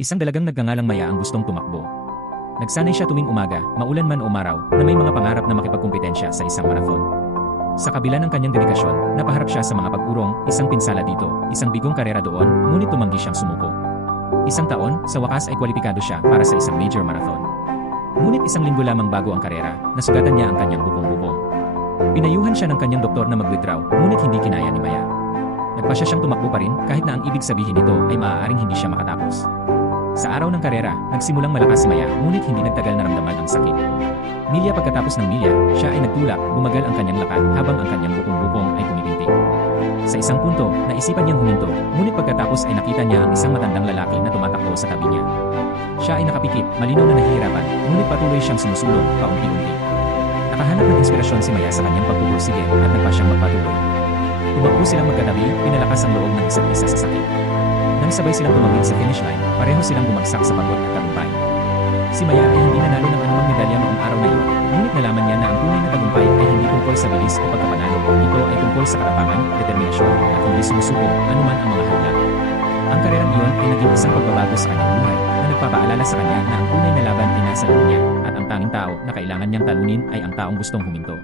Isang dalagang nagngangalang Maya ang gustong tumakbo. Nagsanay siya tuwing umaga, maulan man o umaraw, na may mga pangarap na makipagkumpetensya sa isang marathon. Sa kabila ng kanyang dedikasyon, napaharap siya sa mga pag-urong, isang pinsala dito, isang bigong karera doon, ngunit tumanggi siyang sumuko. Isang taon, sa wakas ay kwalipikado siya para sa isang major marathon. Ngunit isang linggo lamang bago ang karera, nasugatan niya ang kanyang bukong-bukong. Pinayuhan siya ng kanyang doktor na mag-withdraw, ngunit hindi kinaya ni Maya. Nagpasya siyang tumakbo pa rin kahit na ang ibig sabihin nito ay maaaring hindi siya makatapos. Sa araw ng karera, nagsimulang malakas si Maya ngunit hindi nagtagal naramdaman ang sakit. Milya pagkatapos ng milya, siya ay nagtulak, bumagal ang kanyang lakad habang ang kanyang bukong-bukong ay tumitintig. Sa isang punto, naisipan niyang huminto, ngunit pagkatapos ay nakita niya ang isang matandang lalaki na tumatakbo sa tabi niya. Siya ay nakapikit, malinaw na nahihirapan, ngunit patuloy siyang sumusulong, paunti-unti. Nakahanap ng inspirasyon si Maya sa kanyang pagpupursige at nagpa siyang magpatuloy. Tumakbo silang magkatabi, pinalakas ang loob ng isa't isa sa sakit. Nang sabay silang tumawid sa finish line, pareho silang bumagsak sa pagod at tagumpay. Si Maya ay hindi nanalo ng anumang medalya noong araw na iyon, ngunit nalaman niya na ang tunay na tagumpay ay hindi tungkol sa bilis o pagkapanalo, ito ay tungkol sa katapangan, determinasyon, at hindi sumusuko, anuman ang mga hadlang. Ang karerang iyon ay naging isang pagbabago sa kanyang buhay, na nagpapaalala sa kanya na ang tunay na laban ay nasa loob niya, at ang tanging tao na kailangan niyang talunin ay ang taong gustong huminto.